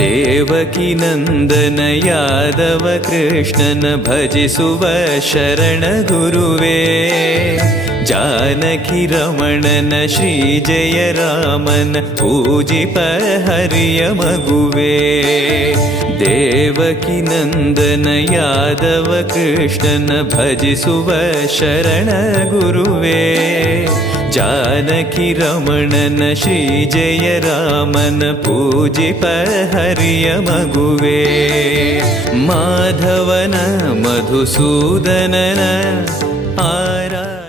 ದೇವಕಿ ನಂದನ ಯಾದವ ಕೃಷ್ಣನ ಭಜಿಸುವ ಶರಣ ಗುರುವೇ. ಜಾನಕಿ ರಮಣನ ಶ್ರೀ ಜಯ ರಾಮನ ಪೂಜಿಪ ಹರಿಯ ಮಗುವೇ. ದೇವಕಿ ನಂದನ ಯಾದವ ಕೃಷ್ಣನ ಭಜಿಸುವ ಶರಣ ಗುರುವೇ. ಜಾನಕಿ ರಮಣನ ಶ್ರೀ ಜಯ ರಾಮನ ಪೂಜಿಪ ಹರಿಯ ಮಗುವೇ. ಮಾಧವನ ಮಧುಸೂದನನ ಆರಾ